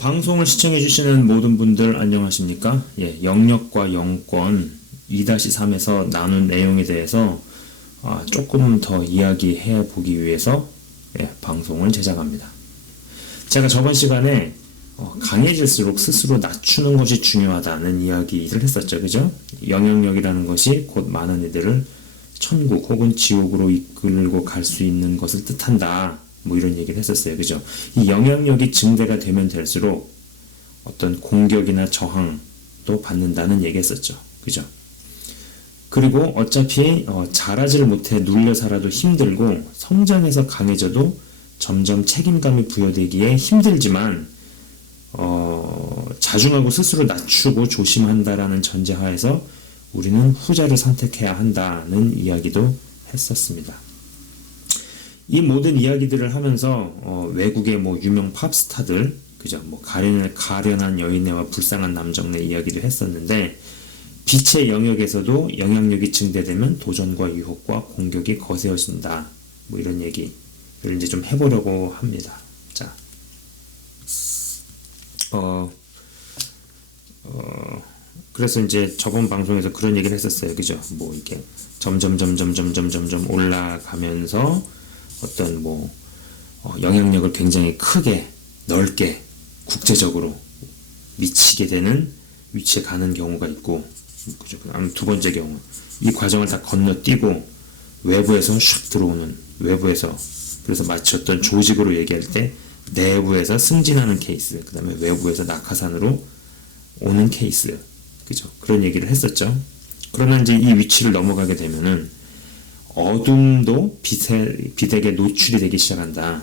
방송을 시청해주시는 모든 분들 안녕하십니까? 영역과 영권 2-3에서 나눈 내용에 대해서 조금 더 이야기해 보기 위해서 방송을 제작합니다. 제가 저번 시간에 강해질수록 스스로 낮추는 것이 중요하다는 이야기를 했었죠. 그죠? 영향력이라는 것이 곧 많은 이들을 천국 혹은 지옥으로 이끌고 갈 수 있는 것을 뜻한다. 뭐 이런 얘기를 했었어요. 그죠? 이 영향력이 증대가 되면 될수록 어떤 공격이나 저항도 받는다는 얘기 했었죠. 그죠? 그리고 어차피 잘하지를 못해 눌려 살아도 힘들고 성장해서 강해져도 점점 책임감이 부여되기에 힘들지만 자중하고 스스로 낮추고 조심한다라는 전제하에서 우리는 후자를 선택해야 한다는 이야기도 했었습니다. 이 모든 이야기들을 하면서 외국의 유명 팝스타들, 그죠? 가련한 여인네와 불쌍한 남정네 이야기도 했었는데 빛의 영역에서도 영향력이 증대되면 도전과 유혹과 공격이 거세어진다. 뭐 이런 얘기를 이제 좀 해보려고 합니다. 자, 그래서 이제 저번 방송에서 그런 얘기를 했었어요. 그죠? 이렇게 점점 올라가면서 어떤 영향력을 굉장히 크게 넓게 국제적으로 미치게 되는 위치에 가는 경우가 있고, 그죠? 두 번째 경우 이 과정을 다 건너뛰고 외부에서 슉 들어오는, 외부에서, 그래서 마치 어떤 조직으로 얘기할 때 내부에서 승진하는 케이스, 그 다음에 외부에서 낙하산으로 오는 케이스, 그죠? 그런 얘기를 했었죠. 그러나 이제 이 위치를 넘어가게 되면은 어둠도 빛에게 노출이 되기 시작한다.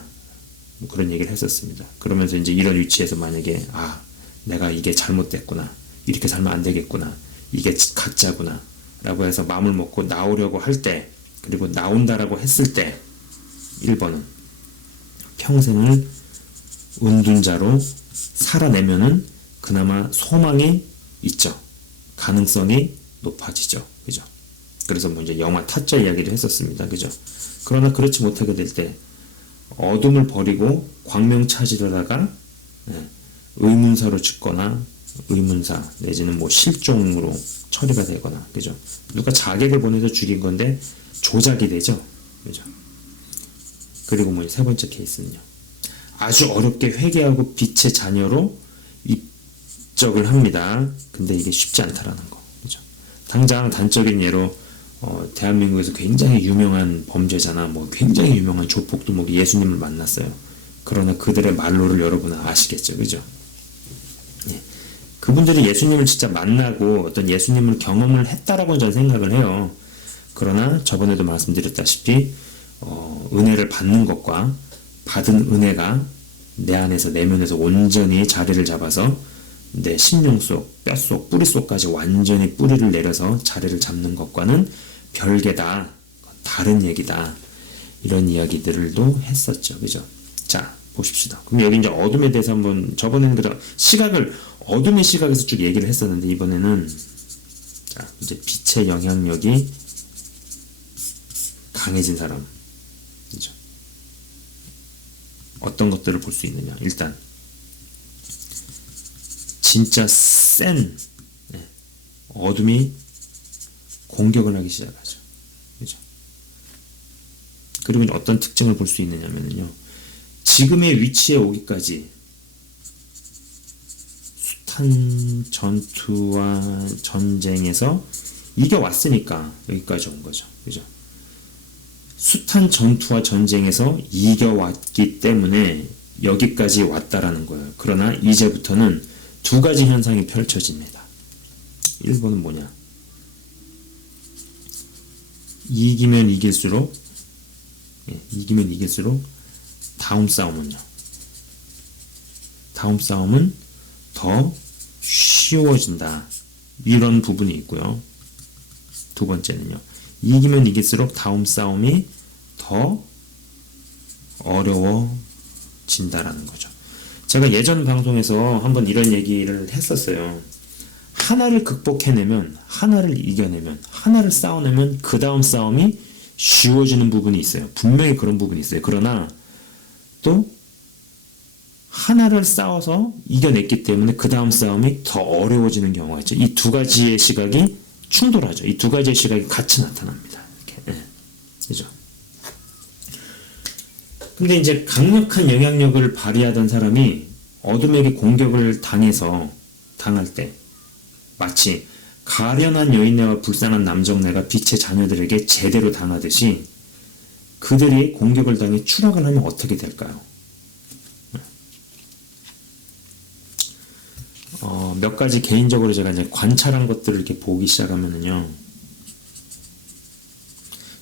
그런 얘기를 했었습니다. 그러면서 이제 이런 위치에서 만약에 내가 이게 잘못됐구나, 이렇게 살면 안 되겠구나, 이게 가짜구나 라고 해서 마음을 먹고 나오려고 할 때, 그리고 나온다라고 했을 때 1번은 평생을 은둔자로 살아내면은 그나마 소망이 있죠. 가능성이 높아지죠. 그죠? 그래서 이제 영화 타짜 이야기를 했었습니다. 그죠? 그러나 그렇지 못하게 될 때 어둠을 버리고 광명 찾으려다가 의문사로 죽거나 의문사 내지는 실종으로 처리가 되거나, 그죠? 누가 자객을 보내서 죽인 건데 조작이 되죠. 그죠? 그리고 세 번째 케이스는요. 아주 어렵게 회개하고 빛의 자녀로 입적을 합니다. 근데 이게 쉽지 않다라는 거. 그죠? 당장 단적인 예로 대한민국에서 굉장히 유명한 범죄자나 굉장히 유명한 조폭도 예수님을 만났어요. 그러나 그들의 말로를 여러분은 아시겠죠, 그죠? 그분들이 예수님을 진짜 만나고 어떤 예수님을 경험을 했다라고 저는 생각을 해요. 그러나 저번에도 말씀드렸다시피 은혜를 받는 것과 받은 은혜가 내 안에서, 내면에서 온전히 자리를 잡아서 내 심령 속, 뼈 속, 뿌리 속까지 완전히 뿌리를 내려서 자리를 잡는 것과는 별개다, 다른 얘기다, 이런 이야기들도 했었죠. 그죠? 자, 보십시다. 그럼 여기 이제 어둠에 대해서 한번, 저번에는 어둠의 시각에서 쭉 얘기를 했었는데, 이번에는 이제 빛의 영향력이 강해진 사람, 그죠? 어떤 것들을 볼 수 있느냐. 일단 진짜 센 어둠이 공격을 하기 시작하죠. 그죠? 그리고 어떤 특징을 볼 수 있느냐면요. 지금의 위치에 오기까지 숱한 전투와 전쟁에서 이겨왔으니까 여기까지 온 거죠. 그죠? 숱한 전투와 전쟁에서 이겨왔기 때문에 여기까지 왔다라는 거예요. 그러나 이제부터는 두 가지 현상이 펼쳐집니다. 1번은 뭐냐? 이기면 이길수록 다음 싸움은 더 쉬워진다. 이런 부분이 있고요. 두 번째는요. 이기면 이길수록 다음 싸움이 더 어려워진다라는 거죠. 제가 예전 방송에서 한번 이런 얘기를 했었어요. 하나를 극복해내면, 하나를 이겨내면, 하나를 싸워내면 그 다음 싸움이 쉬워지는 부분이 있어요. 분명히 그런 부분이 있어요. 그러나 또 하나를 싸워서 이겨냈기 때문에 그 다음 싸움이 더 어려워지는 경우가 있죠. 이 두 가지의 시각이 충돌하죠. 이 두 가지의 시각이 같이 나타납니다. 이렇게. 네. 그죠? 근데 이제 강력한 영향력을 발휘하던 사람이 어둠에게 공격을 당할 때 마치 가련한 여인네와 불쌍한 남정네가 빛의 자녀들에게 제대로 당하듯이 그들이 공격을 당해 추락을 하면 어떻게 될까요? 몇 가지 개인적으로 제가 이제 관찰한 것들을 이렇게 보기 시작하면은요.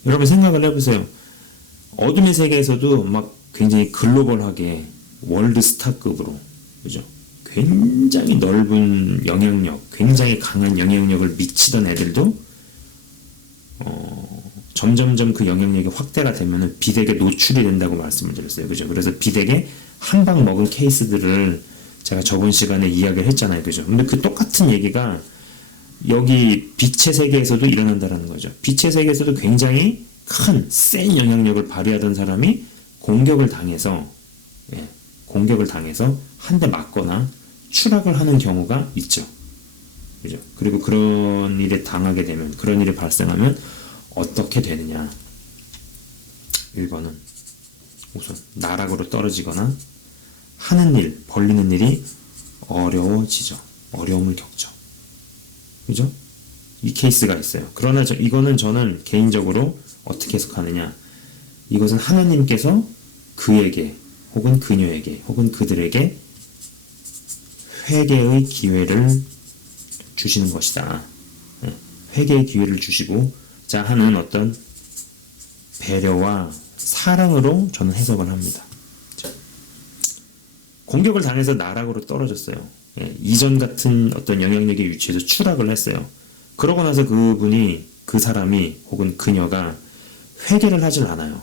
여러분 생각을 해보세요. 어둠의 세계에서도 막 굉장히 글로벌하게 월드스타급으로, 그죠? 굉장히 넓은 영향력, 굉장히 강한 영향력을 미치던 애들도 점점점 그 영향력이 확대가 되면은 비덱에 노출이 된다고 말씀을 드렸어요. 그죠? 그래서 비덱에 한 방 먹은 케이스들을 제가 저번 시간에 이야기를 했잖아요. 그죠? 근데 그 똑같은 얘기가 여기 빛의 세계에서도 일어난다라는 거죠. 빛의 세계에서도 굉장히 큰, 센 영향력을 발휘하던 사람이 공격을 당해서 한 대 맞거나 추락을 하는 경우가 있죠. 그죠? 그리고 그런 일에 당하게 되면, 그런 일이 발생하면 어떻게 되느냐. 1번은 우선 나락으로 떨어지거나 하는 일, 벌리는 일이 어려워지죠. 어려움을 겪죠. 그죠? 이 케이스가 있어요. 그러나 이거는 저는 개인적으로 어떻게 해석하느냐. 이것은 하나님께서 그에게 혹은 그녀에게 혹은 그들에게 회개의 기회를 주시는 것이다. 회개의 기회를 주시고자 하는 어떤 배려와 사랑으로 저는 해석을 합니다. 공격을 당해서 나락으로 떨어졌어요. 이전 같은 어떤 영향력의 위치에서 추락을 했어요. 그러고 나서 그 사람이 혹은 그녀가 회개를 하질 않아요.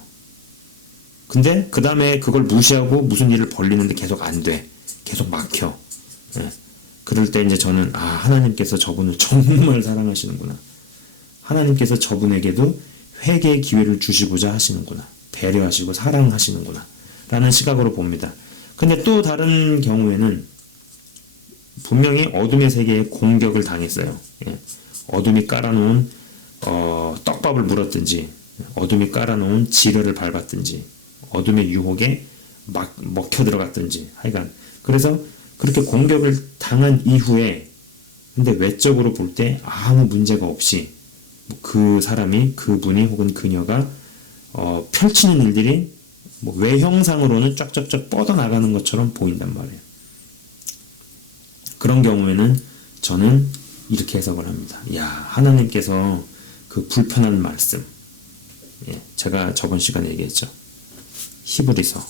근데 그 다음에 그걸 무시하고 무슨 일을 벌리는데 계속 안 돼. 계속 막혀. 그럴 때 이제 저는 하나님께서 저분을 정말 사랑하시는구나. 하나님께서 저분에게도 회개의 기회를 주시고자 하시는구나. 배려하시고 사랑하시는구나. 라는 시각으로 봅니다. 근데 또 다른 경우에는 분명히 어둠의 세계에 공격을 당했어요. 어둠이 깔아놓은 떡밥을 물었든지 어둠이 깔아놓은 지뢰를 밟았든지 어둠의 유혹에 막 먹혀 들어갔든지 하여간 그래서 그렇게 공격을 당한 이후에 근데 외적으로 볼 때 아무 문제가 없이 그 사람이 그분이 혹은 그녀가 펼치는 일들이 외형상으로는 쫙쫙쫙 뻗어나가는 것처럼 보인단 말이에요. 그런 경우에는 저는 이렇게 해석을 합니다. 하나님께서 그 불편한 말씀, 제가 저번 시간에 얘기했죠. 히브리서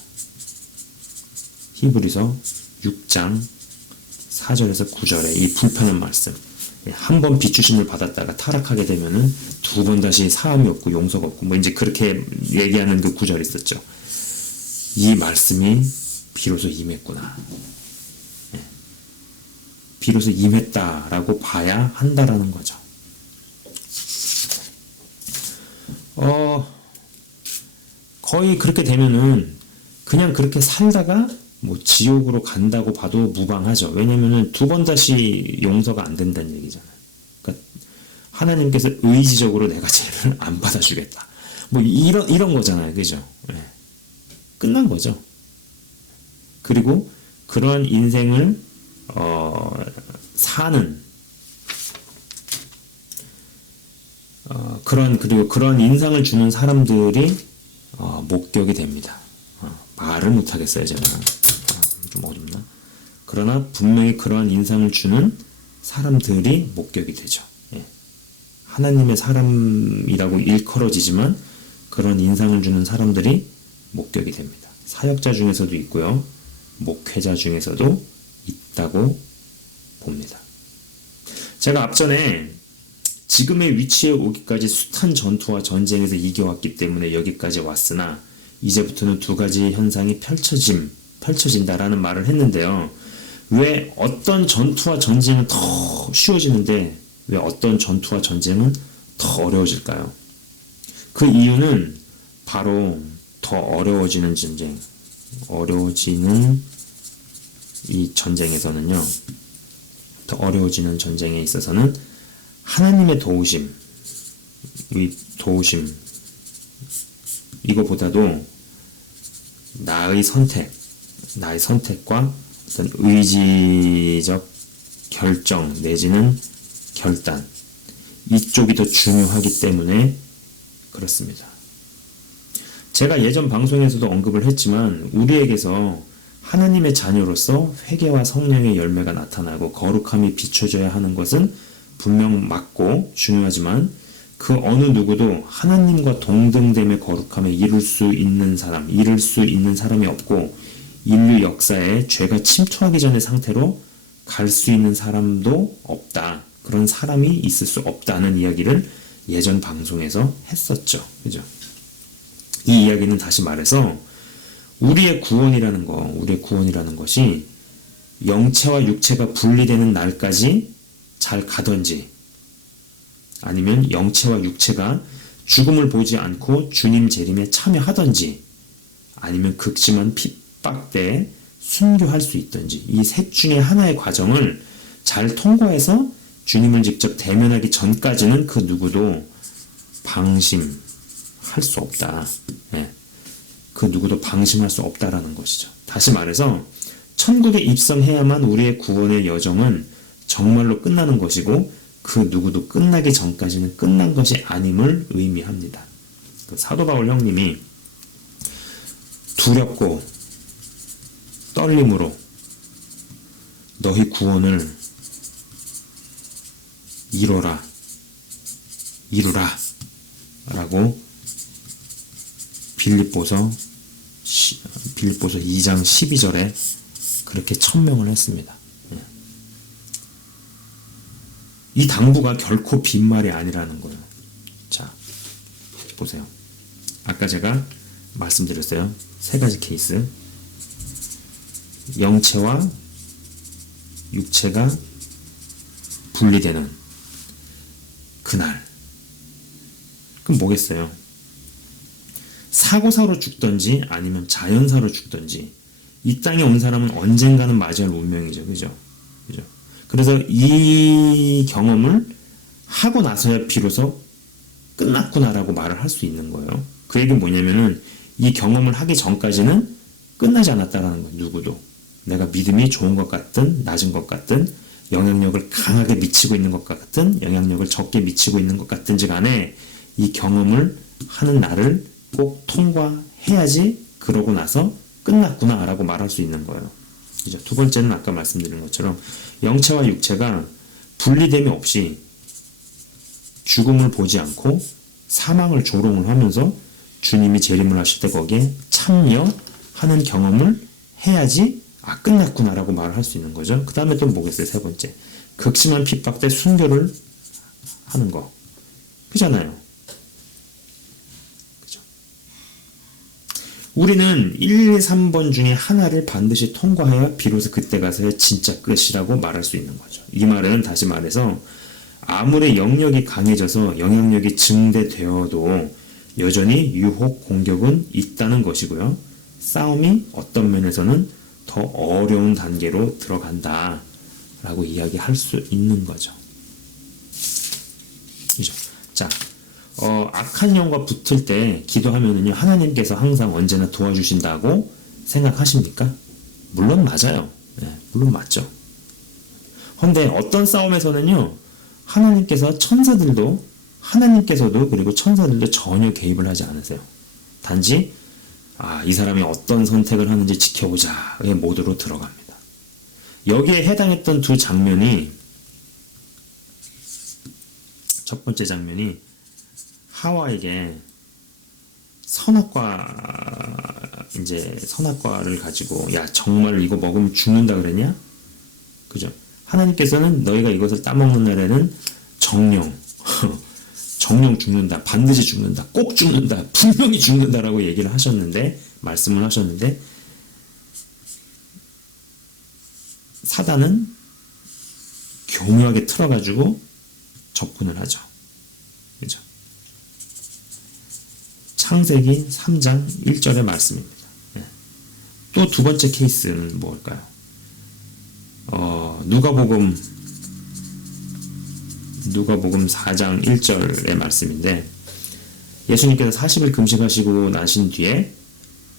6장 4절에서 9절에 이 불편한 말씀, 한 번 비추심을 받았다가 타락하게 되면은 두 번 다시 사함이 없고 용서가 없고 이제 그렇게 얘기하는 그 구절이 있었죠. 이 말씀이 비로소 임했구나. 비로소 임했다라고 봐야 한다라는 거죠. 거의 그렇게 되면은 그냥 그렇게 살다가 지옥으로 간다고 봐도 무방하죠. 왜냐면은 두 번 다시 용서가 안 된다는 얘기잖아요. 그러니까 하나님께서 의지적으로 내가 죄를 안 받아주겠다. 이런 거잖아요. 그죠? 끝난 거죠. 그리고 그런 인생을 사는 그런 인상을 주는 사람들이 목격이 됩니다. 말을 못하겠어요, 제가. 좀 어렵나? 그러나 분명히 그러한 인상을 주는 사람들이 목격이 되죠. 하나님의 사람이라고 일컬어지지만 그런 인상을 주는 사람들이 목격이 됩니다. 사역자 중에서도 있고요. 목회자 중에서도 있다고 봅니다. 제가 앞전에 지금의 위치에 오기까지 숱한 전투와 전쟁에서 이겨왔기 때문에 여기까지 왔으나 이제부터는 두 가지 현상이 펼쳐진다라는 말을 했는데요. 왜 어떤 전투와 전쟁은 더 쉬워지는데 왜 어떤 전투와 전쟁은 더 어려워질까요? 그 이유는 바로 더 어려워지는 전쟁, 어려워지는 이 전쟁에서는요, 더 어려워지는 전쟁에 있어서는 하나님의 도우심, 이거보다도 나의 선택과 어떤 의지적 결정 내지는 결단, 이쪽이 더 중요하기 때문에 그렇습니다. 제가 예전 방송에서도 언급을 했지만 우리에게서 하나님의 자녀로서 회개와 성령의 열매가 나타나고 거룩함이 비춰져야 하는 것은 분명 맞고 중요하지만 그 어느 누구도 하나님과 동등됨의 거룩함에 이룰 수 있는 사람이 없고 인류 역사에 죄가 침투하기 전의 상태로 갈 수 있는 사람도 없다. 그런 사람이 있을 수 없다는 이야기를 예전 방송에서 했었죠. 그죠? 이 이야기는 다시 말해서 우리의 구원이라는 것이 영체와 육체가 분리되는 날까지 잘 가든지 아니면 영체와 육체가 죽음을 보지 않고 주님 재림에 참여하든지 아니면 극심한 핍박 때에 순교할 수 있든지 이 셋 중에 하나의 과정을 잘 통과해서 주님을 직접 대면하기 전까지는 그 누구도 방심할 수 없다. 예. 그 누구도 방심할 수 없다라는 것이죠. 다시 말해서 천국에 입성해야만 우리의 구원의 여정은 정말로 끝나는 것이고 그 누구도 끝나기 전까지는 끝난 것이 아님을 의미합니다. 그 사도 바울 형님이 두렵고 떨림으로 너희 구원을 이루라 라고 빌립보서 2장 12절에 그렇게 천명을 했습니다. 이 당부가 결코 빈말이 아니라는 거예요. 자, 보세요. 아까 제가 말씀드렸어요. 세 가지 케이스. 영체와 육체가 분리되는 그날. 그럼 뭐겠어요? 사고사로 죽든지 아니면 자연사로 죽든지 이 땅에 온 사람은 언젠가는 맞이할 운명이죠. 그죠? 그래서 이 경험을 하고 나서야 비로소 끝났구나라고 말을 할 수 있는 거예요. 그 얘기는 뭐냐면은 이 경험을 하기 전까지는 끝나지 않았다라는 거예요. 누구도. 내가 믿음이 좋은 것 같든 낮은 것 같든 영향력을 강하게 미치고 있는 것 같든 영향력을 적게 미치고 있는 것 같든지 간에 이 경험을 하는 날을 꼭 통과해야지 그러고 나서 끝났구나 라고 말할 수 있는 거예요. 이제 두 번째는 아까 말씀드린 것처럼 영체와 육체가 분리됨이 없이 죽음을 보지 않고 사망을 조롱을 하면서 주님이 재림을 하실 때 거기에 참여하는 경험을 해야지 끝났구나 라고 말을 할 수 있는 거죠. 그 다음에 또 뭐겠어요? 세 번째, 극심한 핍박 때 순교를 하는 거 그잖아요. 그죠? 우리는 1, 2, 3번 중에 하나를 반드시 통과해야 비로소 그때 가서야 진짜 끝이라고 말할 수 있는 거죠. 이 말은 다시 말해서 아무리 영역이 강해져서 영향력이 증대되어도 여전히 유혹, 공격은 있다는 것이고요. 싸움이 어떤 면에서는 더 어려운 단계로 들어간다 라고 이야기할 수 있는 거죠. 그죠? 자, 악한 영과 붙을 때 기도하면은요, 하나님께서 항상 언제나 도와주신다고 생각하십니까? 물론 맞아요. 네, 물론 맞죠. 근데 어떤 싸움에서는요, 하나님께서도 그리고 천사들도 전혀 개입을 하지 않으세요. 단지 이 사람이 어떤 선택을 하는지 지켜보자의 모드로 들어갑니다. 여기에 해당했던 두 장면이 첫 번째 장면이 하와에게 선악과를 가지고 야 정말 이거 먹으면 죽는다 그랬냐? 그죠? 하나님께서는 너희가 이것을 따먹는 날에는 정령 죽는다. 반드시 죽는다. 꼭 죽는다. 분명히 죽는다라고 얘기를 하셨는데 말씀을 하셨는데 사단은 교묘하게 틀어가지고 접근을 하죠. 그죠? 창세기 3장 1절의 말씀입니다. 또 두 번째 케이스는 뭘까요? 누가복음 4장 1절의 말씀인데, 예수님께서 40일 금식하시고 나신 뒤에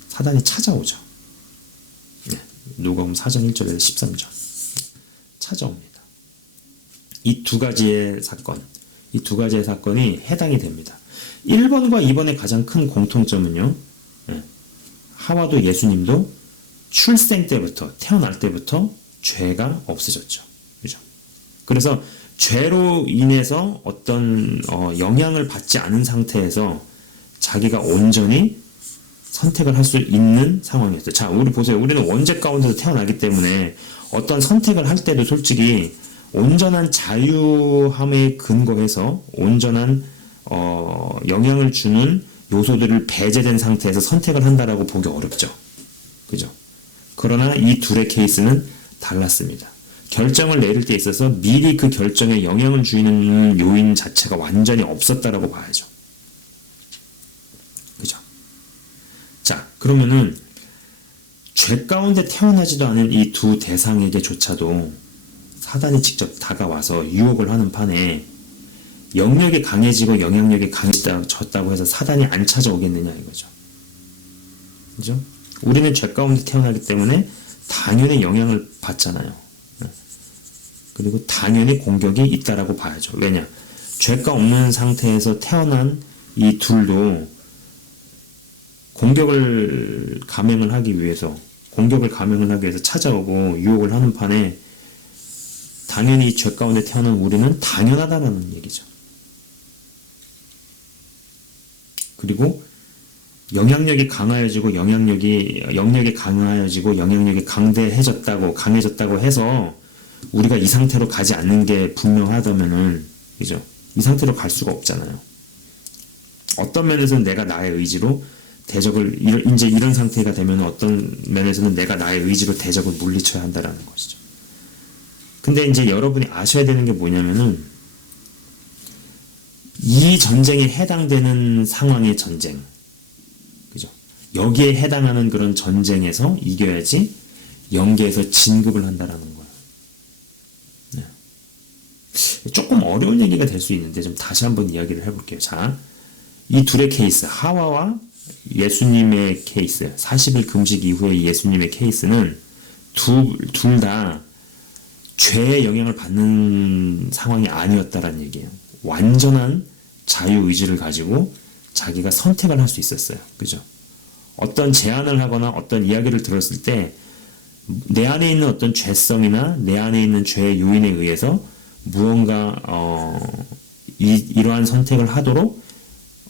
사단이 찾아오죠. 누가복음 4장 1절에서 13절 찾아옵니다. 이 두 가지의 사건이 해당이 됩니다. 1번과 2번의 가장 큰 공통점은요, 하와도 예수님도 출생 때부터, 태어날 때부터 죄가 없으셨죠. 그죠? 그래서 죄로 인해서 어떤 영향을 받지 않은 상태에서 자기가 온전히 선택을 할 수 있는 상황이었어요. 자, 우리 보세요. 우리는 원죄 가운데서 태어나기 때문에 어떤 선택을 할 때도 솔직히 온전한 자유함에 근거해서 온전한 영향을 주는 요소들을 배제된 상태에서 선택을 한다라고 보기 어렵죠. 그죠? 그러나 이 둘의 케이스는 달랐습니다. 결정을 내릴 때 있어서 미리 그 결정에 영향을 주는 요인 자체가 완전히 없었다라고 봐야죠. 그죠? 자, 그러면은 죄 가운데 태어나지도 않은 이 두 대상에게조차도 사단이 직접 다가와서 유혹을 하는 판에 영역이 강해지고 영향력이 강해졌다고 해서 사단이 안 찾아오겠느냐 이거죠. 그죠? 우리는 죄 가운데 태어나기 때문에 당연히 영향을 받잖아요. 그리고 당연히 공격이 있다라고 봐야죠. 왜냐? 죄가 없는 상태에서 태어난 이 둘도 공격을 감행을 하기 위해서 찾아오고 유혹을 하는 판에 당연히 죄 가운데 태어난 우리는 당연하다는 얘기죠. 그리고 영향력이 강해지고 영향력이 강해졌다고 해서 우리가 이 상태로 가지 않는 게 분명하다면은, 그죠? 이 상태로 갈 수가 없잖아요. 어떤 면에서는 내가 나의 의지로 대적을, 이제 이런 상태가 되면 어떤 면에서는 내가 나의 의지로 대적을 물리쳐야 한다라는 것이죠. 근데 이제 여러분이 아셔야 되는 게 뭐냐면은, 이 전쟁에 해당되는 상황의 전쟁, 그죠? 여기에 해당하는 그런 전쟁에서 이겨야지 영계에서 진급을 한다라는 거예요. 네. 조금 어려운 얘기가 될 수 있는데 좀 다시 한번 이야기를 해볼게요. 자, 이 둘의 케이스, 하와와 예수님의 케이스, 40일 금식 이후의 예수님의 케이스는 둘 다 죄의 영향을 받는 상황이 아니었다라는 얘기예요. 완전한 자유의지를 가지고 자기가 선택을 할 수 있었어요. 그죠? 어떤 제안을 하거나 어떤 이야기를 들었을 때 내 안에 있는 어떤 죄성이나 내 안에 있는 죄의 요인에 의해서 무언가 이러한 선택을 하도록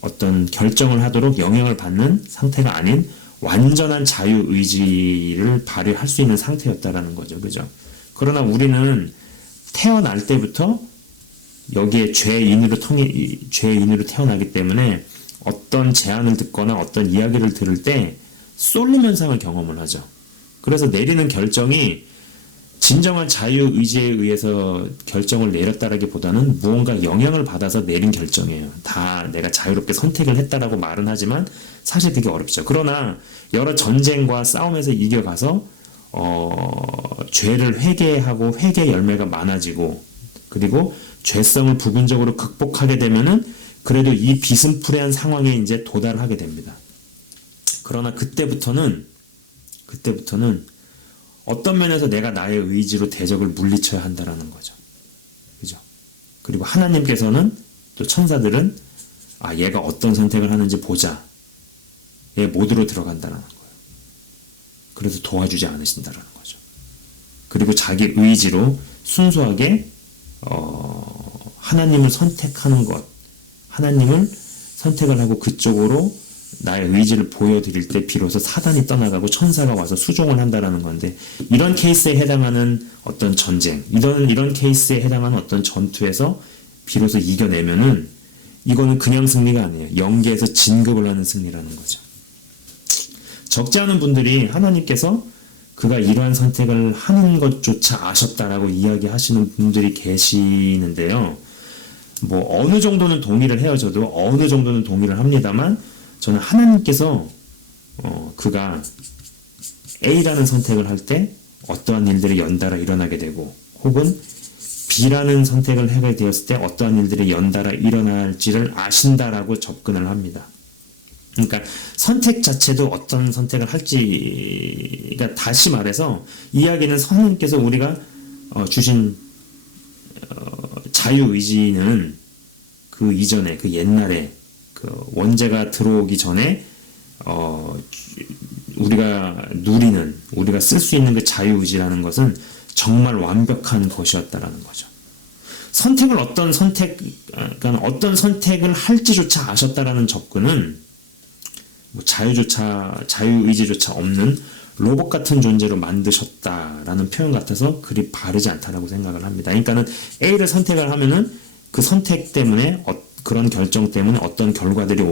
어떤 결정을 하도록 영향을 받는 상태가 아닌 완전한 자유의지를 발휘할 수 있는 상태였다라는 거죠. 그죠? 그러나 우리는 태어날 때부터 여기에 죄인으로 태어나기 때문에 어떤 제안을 듣거나 어떤 이야기를 들을 때 쏠림 현상을 경험을 하죠. 그래서 내리는 결정이 진정한 자유의지에 의해서 결정을 내렸다라기보다는 무언가 영향을 받아서 내린 결정이에요. 다 내가 자유롭게 선택을 했다라고 말은 하지만 사실 그게 어렵죠. 그러나 여러 전쟁과 싸움에서 이겨가서 죄를 회개하고 회개 열매가 많아지고 그리고 죄성을 부분적으로 극복하게 되면은 그래도 이 비스무리한 상황에 이제 도달하게 됩니다. 그러나 그때부터는 어떤 면에서 내가 나의 의지로 대적을 물리쳐야 한다라는 거죠. 그죠? 그리고 하나님께서는 또 천사들은 얘가 어떤 선택을 하는지 보자. 얘 모드로 들어간다는 거예요. 그래서 도와주지 않으신다라는 거죠. 그리고 자기 의지로 순수하게 하나님을 선택하는 것, 하나님을 선택을 하고 그쪽으로 나의 의지를 보여드릴 때 비로소 사단이 떠나가고 천사가 와서 수종을 한다라는 건데, 이런 케이스에 해당하는 어떤 전쟁, 이런 케이스에 해당하는 어떤 전투에서 비로소 이겨내면은 이거는 그냥 승리가 아니에요. 영계에서 진급을 하는 승리라는 거죠. 적지 않은 분들이 하나님께서 그가 이러한 선택을 하는 것조차 아셨다라고 이야기하시는 분들이 계시는데요. 뭐 어느 정도는 동의를 해요. 저도 어느 정도는 동의를 합니다만, 저는 하나님께서 그가 A라는 선택을 할 때 어떠한 일들이 연달아 일어나게 되고 혹은 B라는 선택을 하게 되었을 때 어떠한 일들이 연달아 일어날지를 아신다라고 접근을 합니다. 그러니까 선택 자체도 어떤 선택을 할지가, 다시 말해서 이야기는 하나님께서 우리가 주신 자유의지는 그 이전에, 그 옛날에, 그 원죄가 들어오기 전에 우리가 누리는, 우리가 쓸 수 있는 그 자유의지라는 것은 정말 완벽한 것이었다라는 거죠. 어떤 선택을 할지조차 아셨다라는 접근은 뭐 자유의지조차 없는 로봇 같은 존재로 만드셨다라는 표현 같아서 그리 바르지 않다라고 생각을 합니다. 그러니까는 A를 선택을 하면은 그 선택 때문에 그런 결정 때문에 어떤 결과들이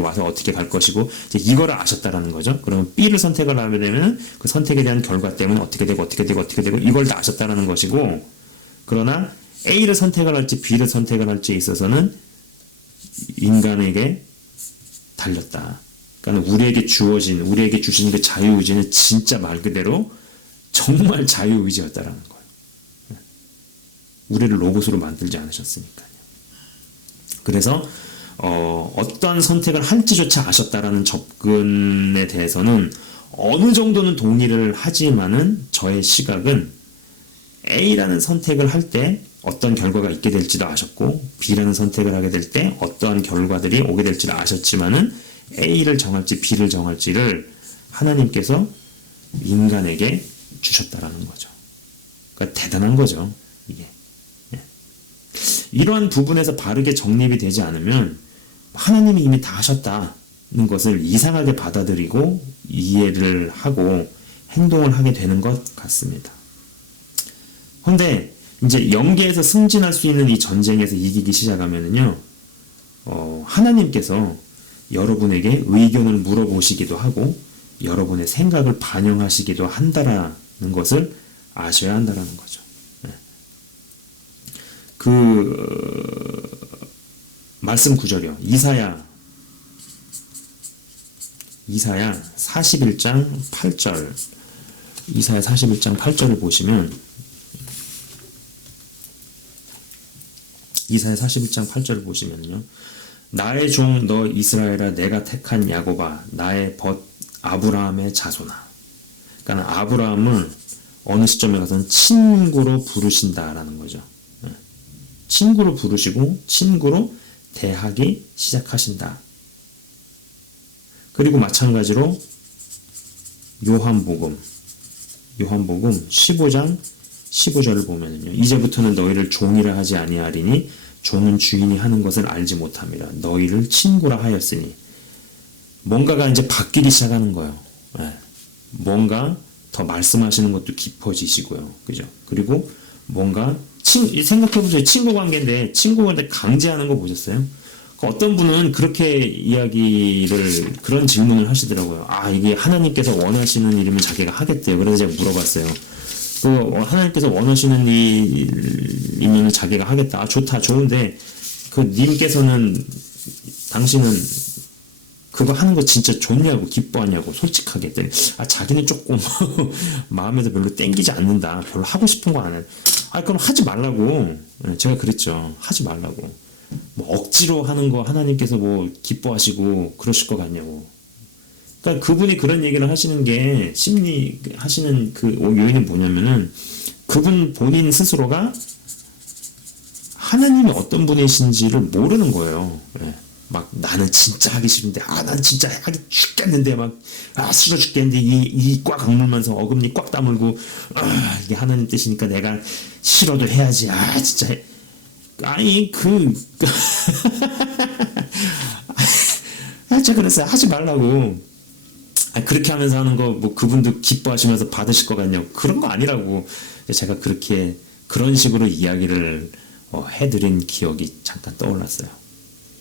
와서 어떻게 갈 것이고, 이제 이거를 아셨다라는 거죠. 그러면 B를 선택을 하게 되면 그 선택에 대한 결과 때문에 어떻게 되고 이걸 다 아셨다라는 것이고, 그러나 A를 선택을 할지 B를 선택을 할지에 있어서는 인간에게 달렸다. 그러니까 우리에게 주신 그 자유의지는 진짜 말 그대로 정말 자유의지였다라는 거예요. 우리를 로봇으로 만들지 않으셨으니까요. 그래서 어떤 선택을 할지조차 아셨다라는 접근에 대해서는 어느 정도는 동의를 하지만은, 저의 시각은 A라는 선택을 할 때 어떤 결과가 있게 될지도 아셨고, B라는 선택을 하게 될 때 어떠한 결과들이 오게 될지를 아셨지만은 A를 정할지 B를 정할지를 하나님께서 인간에게 주셨다라는 거죠. 그러니까 대단한 거죠, 이게. 이러한 부분에서 바르게 정립이 되지 않으면 하나님이 이미 다 하셨다는 것을 이상하게 받아들이고 이해를 하고 행동을 하게 되는 것 같습니다. 그런데 이제 영계에서 승진할 수 있는 이 전쟁에서 이기기 시작하면은요, 하나님께서 여러분에게 의견을 물어보시기도 하고 여러분의 생각을 반영하시기도 한다라는 것을 아셔야 한다라는 거죠. 말씀 구절이요. 이사야 41장 8절. 이사야 41장 8절을 보시면, 이사야 41장 8절을 보시면요. 나의 종 너 이스라엘아, 내가 택한 야곱아, 나의 벗 아브라함의 자손아. 그러니까 아브라함을 어느 시점에 가서는 친구로 부르신다라는 거죠. 친구로 부르시고 친구로 대하기 시작하신다. 그리고 마찬가지로 요한복음 15장 15절을 보면요. 이제부터는 너희를 종이라 하지 아니하리니 종은 주인이 하는 것을 알지 못함이라. 너희를 친구라 하였으니. 뭔가가 이제 바뀌기 시작하는 거예요. 뭔가 더 말씀하시는 것도 깊어지시고요. 그죠? 그리고 뭔가 생각해보세요. 친구 관계인데 강제하는 거 보셨어요? 어떤 분은 그렇게 그런 질문을 하시더라고요. 이게 하나님께서 원하시는 일이면 자기가 하겠대요. 그래서 제가 물어봤어요. 하나님께서 원하시는 일이면 자기가 하겠다. 좋다, 좋은데, 당신은 그거 하는 거 진짜 좋냐고, 기뻐하냐고, 솔직하게 했더니, 자기는 조금 마음에서 별로 땡기지 않는다. 별로 하고 싶은 거 안 해. 그럼 하지 말라고. 제가 그랬죠. 하지 말라고. 뭐 억지로 하는 거 하나님께서 뭐 기뻐하시고 그러실 것 같냐고. 그러니까 그분이 그런 얘기를 하시는 게, 심리 하시는 그 요인이 뭐냐면은, 그분 본인 스스로가 하나님이 어떤 분이신지를 모르는 거예요. 막 나는 진짜 하기 싫은데, 난 진짜 하기 죽겠는데, 싫어 죽겠는데, 이 꽉 악물면서 어금니 꽉 다물고, 이게 하나님 뜻이니까 내가 싫어도 해야지. 진짜. 제가 그랬어요. 하지 말라고. 그렇게 하면서 하는 거, 뭐, 그분도 기뻐하시면서 받으실 것 같냐고. 그런 거 아니라고. 제가 그런 식으로 이야기를 해드린 기억이 잠깐 떠올랐어요.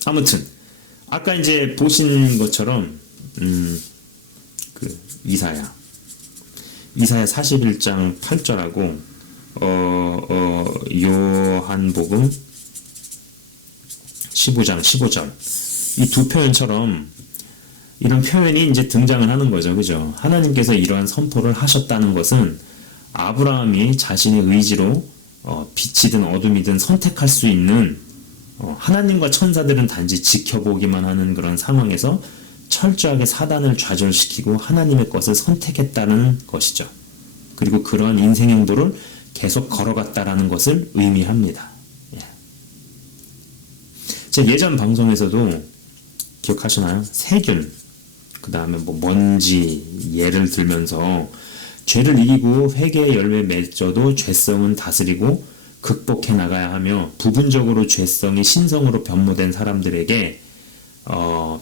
아무튼, 아까 이제 보신 것처럼, 이사야 41장 8절하고, 요한복음 15장 15절. 이 두 표현처럼, 이런 표현이 이제 등장을 하는 거죠. 그죠? 하나님께서 이러한 선포를 하셨다는 것은, 아브라함이 자신의 의지로 빛이든 어둠이든 선택할 수 있는 하나님과 천사들은 단지 지켜보기만 하는 그런 상황에서 철저하게 사단을 좌절시키고 하나님의 것을 선택했다는 것이죠. 그리고 그러한 인생 행도를 계속 걸어갔다라는 것을 의미합니다. 제 예전 방송에서도 기억하시나요? 세균, 그 다음에 뭐 먼지 예를 들면서 죄를 이기고 회개의 열매 맺어도 죄성은 다스리고 극복해 나가야 하며 부분적으로 죄성이 신성으로 변모된 사람들에게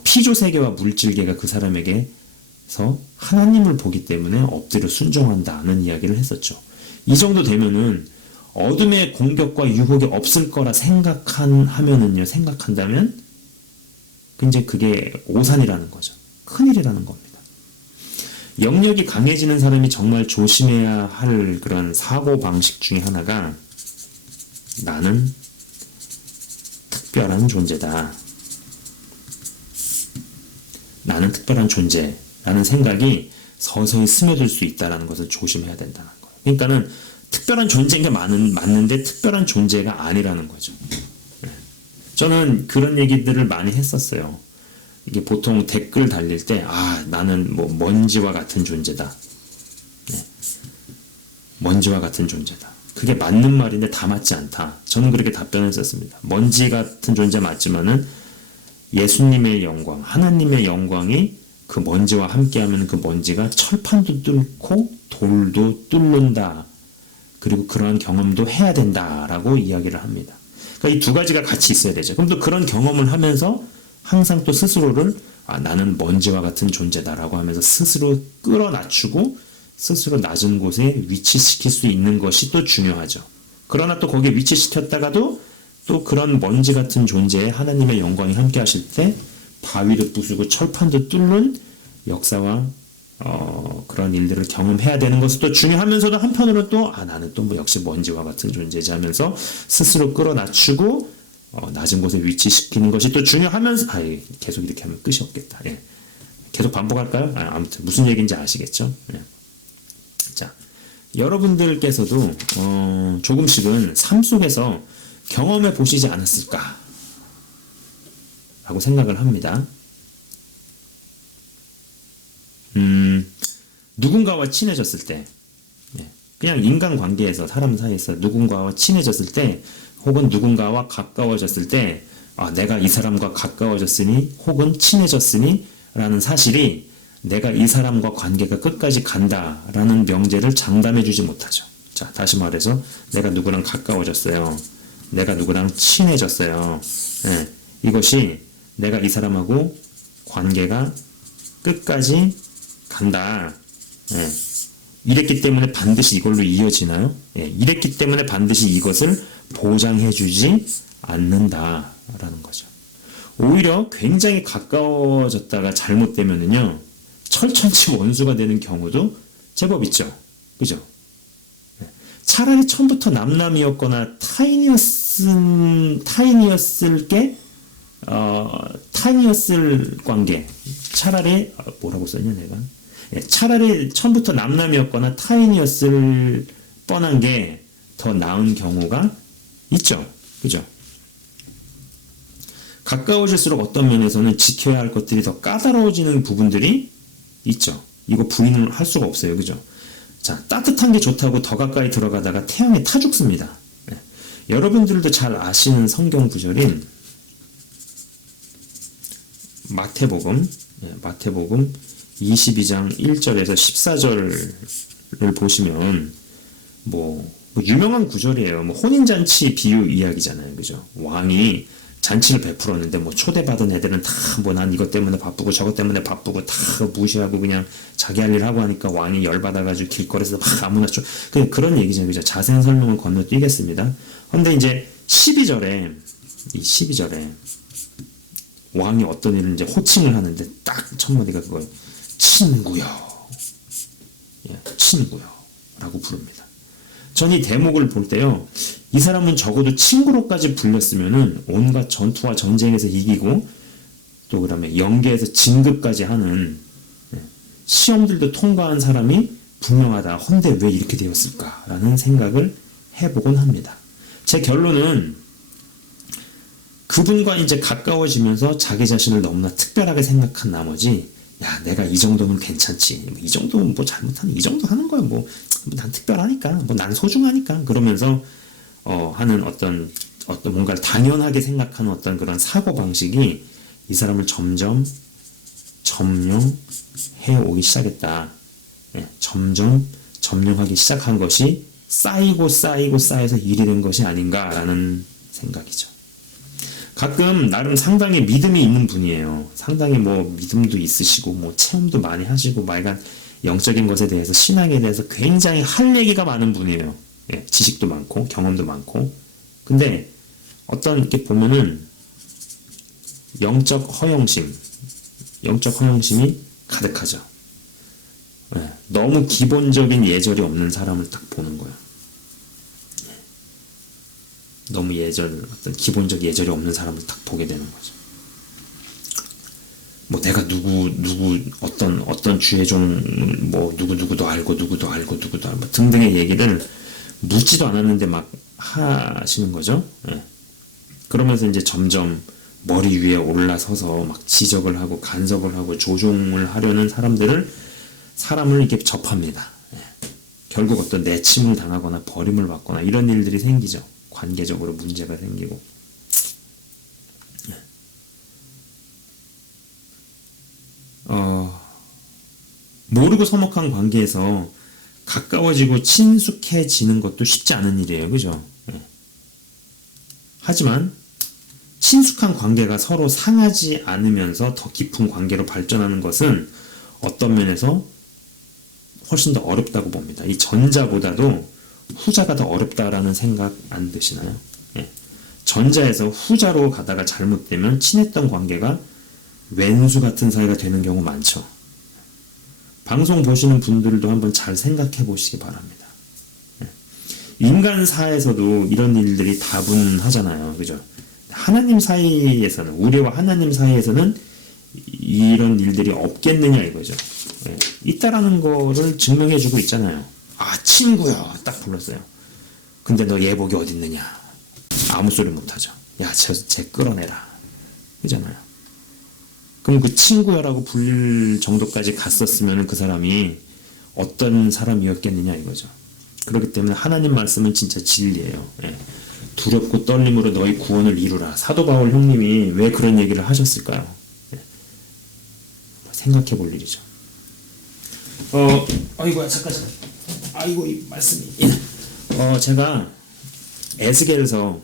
피조세계와 물질계가 그 사람에게서 하나님을 보기 때문에 엎드려 순종한다는 이야기를 했었죠. 이 정도 되면은 어둠의 공격과 유혹이 없을 거라 생각한다면 이제 그게 오산이라는 거죠. 큰일이라는 겁니다. 영역이 강해지는 사람이 정말 조심해야 할 그런 사고방식 중에 하나가 나는 특별한 존재다. 나는 특별한 존재라는 생각이 서서히 스며들 수 있다는 것을 조심해야 된다는 거예요. 그러니까는 특별한 존재인 게 맞는데 특별한 존재가 아니라는 거죠. 저는 그런 얘기들을 많이 했었어요. 이게 보통 댓글 달릴 때, 나는 뭐 먼지와 같은 존재다. 먼지와 같은 존재다. 그게 맞는 말인데 다 맞지 않다. 저는 그렇게 답변했었습니다. 먼지 같은 존재 맞지만은 예수님의 영광, 하나님의 영광이 그 먼지와 함께하면 그 먼지가 철판도 뚫고 돌도 뚫는다. 그리고 그러한 경험도 해야 된다라고 이야기를 합니다. 그러니까 이 두 가지가 같이 있어야 되죠. 그럼 또 그런 경험을 하면서 항상 또 스스로를 나는 먼지와 같은 존재다라고 하면서 스스로 끌어낮추고 스스로 낮은 곳에 위치시킬 수 있는 것이 또 중요하죠. 그러나 또 거기에 위치시켰다가도 또 그런 먼지 같은 존재에 하나님의 영광이 함께 하실 때 바위도 부수고 철판도 뚫는 역사와 그런 일들을 경험해야 되는 것이 또 중요하면서도 한편으로는 또 나는 또 뭐 역시 먼지와 같은 존재지 하면서 스스로 끌어낮추고 낮은 곳에 위치시키는 것이 또 중요하면서 계속 이렇게 하면 끝이 없겠다. 계속 반복할까요? 아무튼 무슨 얘기인지 아시겠죠? 자, 여러분들께서도 조금씩은 삶 속에서 경험해 보시지 않았을까 라고 생각을 합니다. 누군가와 친해졌을 때, 그냥 인간관계에서 사람 사이에서 누군가와 친해졌을 때 혹은 누군가와 가까워졌을 때 내가 이 사람과 가까워졌으니 혹은 친해졌으니 라는 사실이 내가 이 사람과 관계가 끝까지 간다라는 명제를 장담해 주지 못하죠. 자, 다시 말해서 내가 누구랑 가까워졌어요. 내가 누구랑 친해졌어요. 이것이 내가 이 사람하고 관계가 끝까지 간다. 이랬기 때문에 반드시 이걸로 이어지나요? 이랬기 때문에 반드시 이것을 보장해주지 않는다라는 거죠. 오히려 굉장히 가까워졌다가 잘못되면은요, 철천지 원수가 되는 경우도 제법 있죠. 그죠? 차라리 처음부터 남남이었거나 타인이었을 관계. 차라리 뭐라고 썼냐 내가? 차라리 처음부터 남남이었거나 타인이었을 뻔한 게 더 나은 경우가 있죠. 그죠? 가까워질수록 어떤 면에서는 지켜야 할 것들이 더 까다로워지는 부분들이 있죠. 이거 부인을 할 수가 없어요. 그죠? 자, 따뜻한 게 좋다고 더 가까이 들어가다가 태양에 타 죽습니다. 여러분들도 잘 아시는 성경 구절인 마태복음 22장 1절에서 14절을 보시면 뭐 유명한 구절이에요. 뭐 혼인잔치 비유 이야기잖아요. 그죠? 왕이 잔치를 베풀었는데 뭐 초대받은 애들은 다 뭐 난 이것 때문에 바쁘고 저것 때문에 바쁘고 다 무시하고 그냥 자기 할 일 하고 하니까 왕이 열받아가지고 길거리에서 막 아무나 그런 얘기잖아요. 그죠? 자세한 설명을 건너뛰겠습니다. 근데 이제 12절에 왕이 어떤 일을 이제 호칭을 하는데 딱 첫 마디가 그거예요. 친구여. 친구여. 라고 부릅니다. 전 이 대목을 볼 때요, 이 사람은 적어도 친구로까지 불렸으면은 온갖 전투와 전쟁에서 이기고 또 그다음에 영계에서 진급까지 하는 시험들도 통과한 사람이 분명하다. 헌데 왜 이렇게 되었을까라는 생각을 해보곤 합니다. 제 결론은 그분과 이제 가까워지면서 자기 자신을 너무나 특별하게 생각한 나머지, 야, 내가 이 정도면 괜찮지. 이 정도면 뭐 잘못하는, 이 정도 하는 거야. 뭐 난 특별하니까. 뭐 난 소중하니까. 그러면서, 하는 어떤 뭔가를 당연하게 생각하는 어떤 그런 사고방식이 이 사람을 점점 점령해 오기 시작했다. 예, 점점 점령하기 시작한 것이 쌓여서 일이 된 것이 아닌가라는 생각이죠. 가끔 나름 상당히 믿음이 있는 분이에요. 상당히 뭐 믿음도 있으시고 뭐 체험도 많이 하시고 말간 영적인 것에 대해서 신앙에 대해서 굉장히 할 얘기가 많은 분이에요. 예, 지식도 많고 경험도 많고. 근데 어떤 이렇게 보면은 영적 허영심이 가득하죠. 예, 너무 기본적인 예절이 없는 사람을 딱 보는 거예요. 너무 어떤 기본적 예절이 없는 사람을 딱 보게 되는 거죠. 뭐 내가 어떤 주의 뭐 누구도 알고 등등의 얘기를 묻지도 않았는데 막 하시는 거죠. 예. 그러면서 이제 점점 머리 위에 올라서서 막 지적을 하고 간섭을 하고 조종을 하려는 사람을 이렇게 접합니다. 예. 결국 어떤 내침을 당하거나 버림을 받거나 이런 일들이 생기죠. 관계적으로 문제가 생기고. 모르고 서먹한 관계에서 가까워지고 친숙해지는 것도 쉽지 않은 일이에요. 그죠? 예. 하지만 친숙한 관계가 서로 상하지 않으면서 더 깊은 관계로 발전하는 것은 어떤 면에서 훨씬 더 어렵다고 봅니다. 이 전자보다도 후자가 더 어렵다라는 생각 안 드시나요? 예. 전자에서 후자로 가다가 잘못되면 친했던 관계가 왼수 같은 사이가 되는 경우 많죠. 방송 보시는 분들도 한번 잘 생각해 보시기 바랍니다. 예. 인간사에서도 이런 일들이 다분하잖아요. 그죠? 우리와 하나님 사이에서는 이런 일들이 없겠느냐 이거죠. 예. 있다라는 거를 증명해 주고 있잖아요. 아, 친구야 딱 불렀어요. 근데 너 예복이 어딨느냐. 아무 소리 못하죠. 야, 쟤 끌어내라. 그잖아요. 그럼 그 친구야라고 불릴 정도까지 갔었으면 그 사람이 어떤 사람이었겠느냐 이거죠. 그렇기 때문에 하나님 말씀은 진짜 진리예요. 예. 두렵고 떨림으로 너희 구원을 이루라. 사도 바울 형님이 왜 그런 얘기를 하셨을까요? 예. 생각해 볼 일이죠. 아이고야, 잠깐. 아이고, 이 말씀이. 제가 에스겔서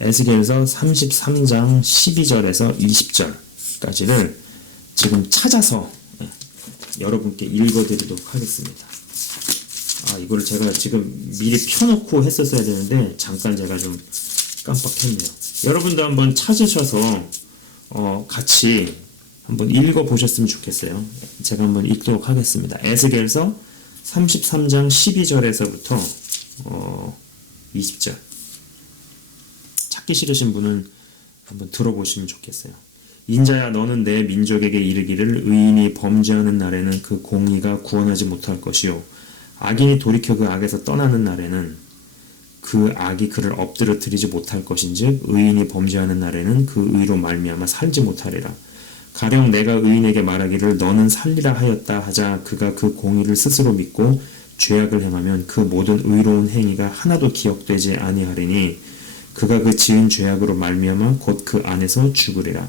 에스겔서 33장 12절에서 20절까지를 지금 찾아서 여러분께 읽어드리도록 하겠습니다. 이걸 제가 지금 미리 펴놓고 했었어야 되는데 잠깐 제가 좀 깜빡했네요. 여러분도 한번 찾으셔서 같이 한번 읽어보셨으면 좋겠어요. 제가 한번 읽도록 하겠습니다. 에스겔서 33장 12절에서부터 20절. 찾기 싫으신 분은 한번 들어보시면 좋겠어요. 인자야, 너는 내 민족에게 이르기를 의인이 범죄하는 날에는 그 공의가 구원하지 못할 것이요 악인이 돌이켜 그 악에서 떠나는 날에는 그 악이 그를 엎드러뜨리지 못할 것인즉 의인이 범죄하는 날에는 그 의로 말미암아 살지 못하리라. 가령 내가 의인에게 말하기를 너는 살리라 하였다 하자 그가 그 공의를 스스로 믿고 죄악을 행하면 그 모든 의로운 행위가 하나도 기억되지 아니하리니 그가 그 지은 죄악으로 말미암아 곧 그 안에서 죽으리라.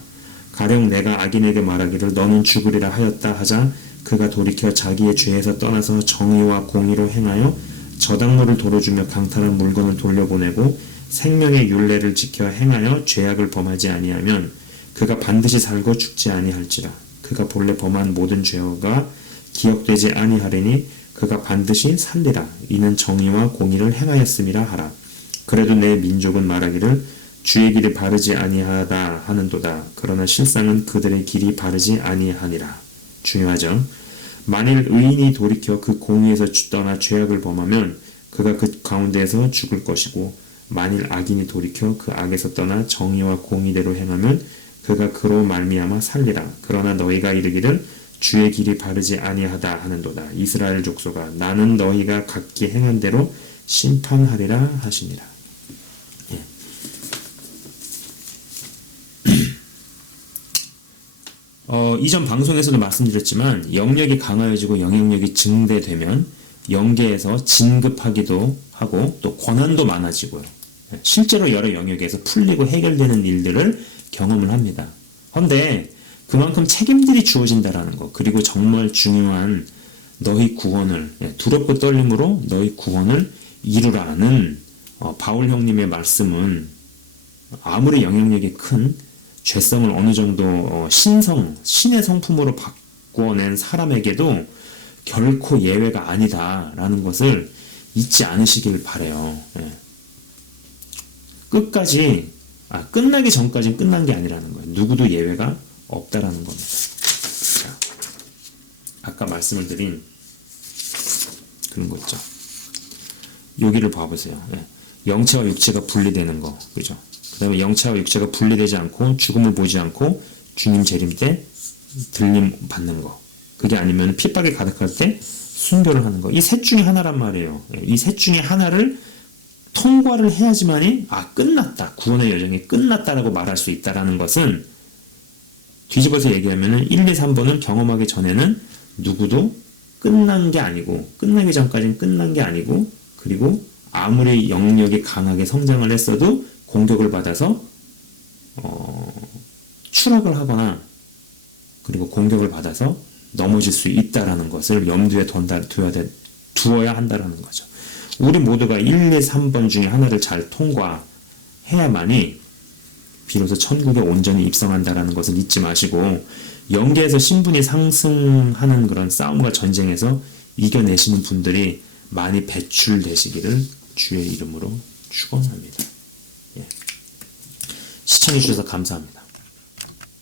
가령 내가 악인에게 말하기를 너는 죽으리라 하였다 하자 그가 돌이켜 자기의 죄에서 떠나서 정의와 공의로 행하여 저당노를 도로주며 강탈한 물건을 돌려보내고 생명의 율례를 지켜 행하여 죄악을 범하지 아니하면 그가 반드시 살고 죽지 아니할지라. 그가 본래 범한 모든 죄가 기억되지 아니하리니 그가 반드시 살리라. 이는 정의와 공의를 행하였음이라 하라. 그래도 내 민족은 말하기를 주의 길이 바르지 아니하다 하는도다. 그러나 실상은 그들의 길이 바르지 아니하니라. 중요하죠. 만일 의인이 돌이켜 그 공의에서 떠나 죄악을 범하면 그가 그 가운데에서 죽을 것이고 만일 악인이 돌이켜 그 악에서 떠나 정의와 공의대로 행하면 그가 그로 말미암아 살리라. 그러나 너희가 이르기를 주의 길이 바르지 아니하다 하는도다. 이스라엘 족속아, 나는 너희가 각기 행한 대로 심판하리라 하시니라. 예. 이전 방송에서도 말씀드렸지만 영역이 강화해지고 영향력이 증대되면 영계에서 진급하기도 하고 또 권한도 많아지고요. 실제로 여러 영역에서 풀리고 해결되는 일들을 경험을 합니다. 그런데 그만큼 책임들이 주어진다라는 거, 그리고 정말 중요한 너희 구원을, 두렵고 떨림으로 너희 구원을 이루라는 바울 형님의 말씀은 아무리 영향력이 큰 죄성을 어느 정도 신의 성품으로 바꿔낸 사람에게도 결코 예외가 아니다라는 것을 잊지 않으시길 바라요. 끝까지 끝나기 전까지는 끝난 게 아니라는 거예요. 누구도 예외가 없다라는 겁니다. 자, 아까 말씀을 드린 그런 거 있죠. 여기를 봐보세요. 영체와 육체가 분리되는 거, 그죠? 그 다음에 영체와 육체가 분리되지 않고 죽음을 보지 않고 주님 재림 때 들림 받는 거, 그게 아니면 핍박이 가득할 때 순교를 하는 거. 이 셋 중에 하나란 말이에요. 이 셋 중에 하나를 통과를 해야지만이 끝났다, 구원의 여정이 끝났다라고 말할 수 있다라는 것은, 뒤집어서 얘기하면은 1, 2, 3번을 경험하기 전에는 누구도 끝난 게 아니고, 끝나기 전까지는 끝난 게 아니고, 그리고 아무리 영역이 강하게 성장을 했어도 공격을 받아서 추락을 하거나 그리고 공격을 받아서 넘어질 수 있다라는 것을 염두에 두어야 한다라는 거죠. 우리 모두가 1, 2, 3번 중에 하나를 잘 통과해야만이 비로소 천국에 온전히 입성한다라는 것을 잊지 마시고, 영계에서 신분이 상승하는 그런 싸움과 전쟁에서 이겨내시는 분들이 많이 배출되시기를 주의 이름으로 축원합니다. 시청해주셔서 감사합니다.